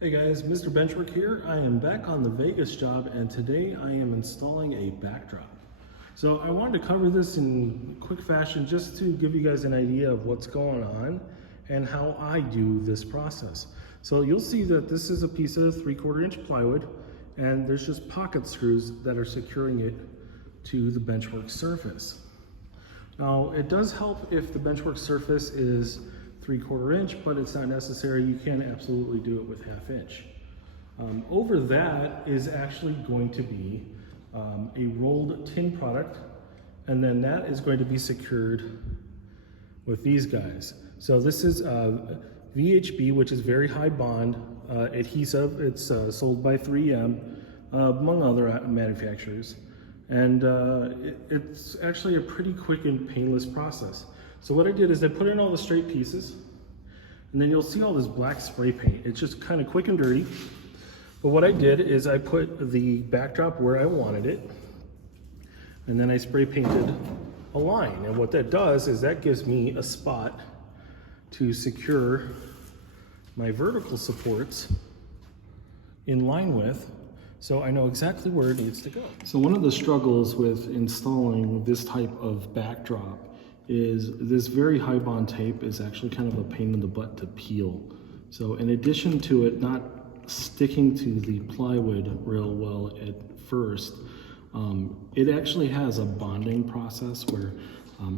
Hey guys, Mr. Benchwork here. I am back on the Vegas job and today I am installing a backdrop. So I wanted to cover this in quick fashion just to give you guys an idea of what's going on and how I do this process. So you'll see that this is a piece of 3/4 inch plywood and there's just pocket screws that are securing it to the benchwork surface. Now it does help if the benchwork surface is 3/4 inch, but it's not necessary. You can absolutely do it with 1/2 inch. Over that is actually going to be a rolled tin product, and then that is going to be secured with these guys. So this is VHB, which is very high bond adhesive. It's sold by 3M, among other manufacturers. And it's actually a pretty quick and painless process. So what I did is I put in all the straight pieces, and then you'll see all this black spray paint. It's just kind of quick and dirty. But what I did is I put the backdrop where I wanted it, and then I spray painted a line. And what that does is that gives me a spot to secure my vertical supports in line with, so I know exactly where it needs to go. So one of the struggles with installing this type of backdrop is this very high bond tape is actually kind of a pain in the butt to peel. So in addition to it not sticking to the plywood real well at first, it actually has a bonding process where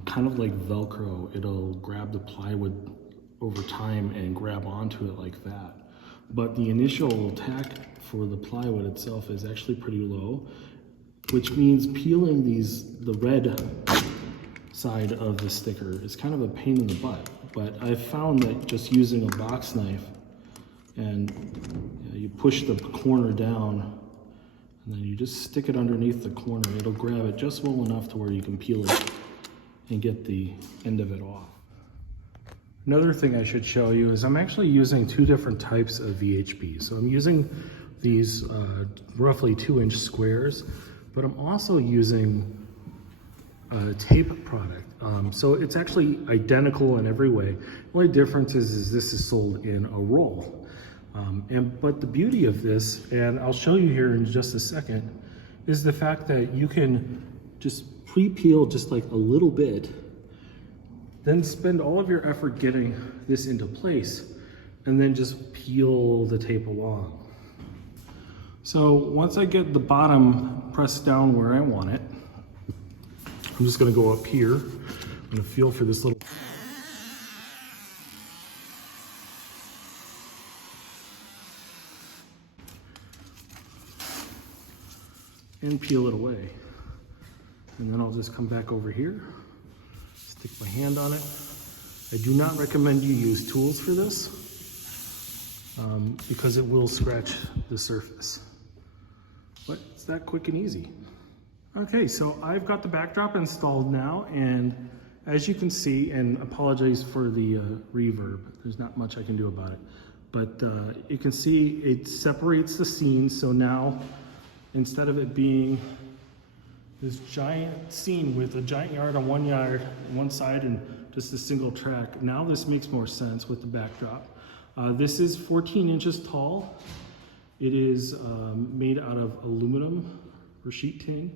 kind of like Velcro, it'll grab the plywood over time and grab onto it like that. But the initial tack for the plywood itself is actually pretty low, which means peeling the red side of the sticker is kind of a pain in the butt. But I've found that just using a box knife and you push the corner down and then you just stick it underneath the corner, it'll grab it just well enough to where you can peel it and get the end of it off. Another thing I should show you is I'm actually using two different types of VHB. So I'm using these roughly 2-inch squares, but I'm also using tape product. So it's actually identical in every way. The only difference is this is sold in a roll. But the beauty of this, and I'll show you here in just a second, is the fact that you can just pre-peel just like a little bit, then spend all of your effort getting this into place, and then just peel the tape along. So once I get the bottom pressed down where I want it, I'm just gonna go up here. I'm gonna feel for this little. And peel it away. And then I'll just come back over here, stick my hand on it. I do not recommend you use tools for this because it will scratch the surface. But it's that quick and easy. Okay, so I've got the backdrop installed now, and as you can see, and apologize for the reverb, there's not much I can do about it, but you can see it separates the scenes. So now, instead of it being this giant scene with a giant yard on one side and just a single track, now this makes more sense with the backdrop. This is 14 inches tall. It is made out of aluminum or sheet tin.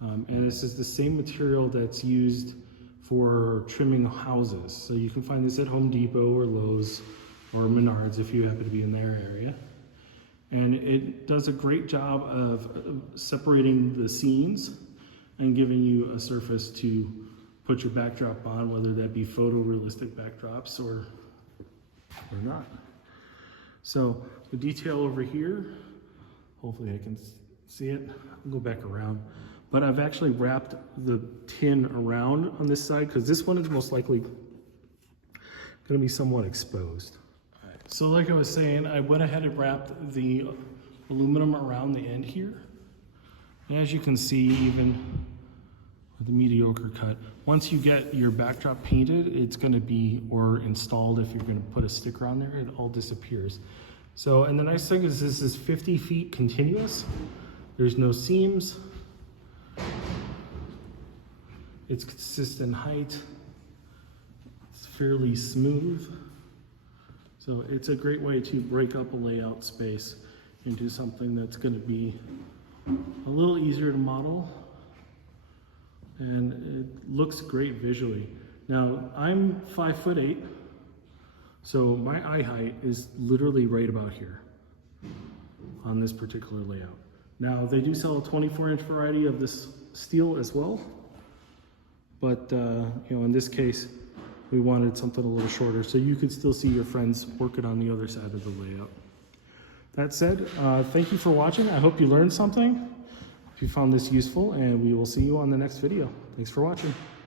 And this is the same material that's used for trimming houses. So you can find this at Home Depot or Lowe's or Menards if you happen to be in their area. And it does a great job of separating the scenes and giving you a surface to put your backdrop on, whether that be photorealistic backdrops or not. So the detail over here, hopefully I can see it. I'll go back around. But I've actually wrapped the tin around on this side because this one is most likely going to be somewhat exposed. All right. So like I was saying, I went ahead and wrapped the aluminum around the end here. And as you can see, even with the mediocre cut, once you get your backdrop painted, it's going to be, or installed if you're going to put a sticker on there, it all disappears. So, and the nice thing is this is 50 feet continuous. There's no seams. It's consistent height. It's fairly smooth. So it's a great way to break up a layout space into something that's going to be a little easier to model, and it looks great visually. Now, I'm 5'8", so my eye height is literally right about here on this particular layout. Now, they do sell a 24-inch variety of this steel as well, but you know, in this case, we wanted something a little shorter so you could still see your friends working on the other side of the layout. That said, thank you for watching. I hope you learned something. If you found this useful, and we will see you on the next video. Thanks for watching.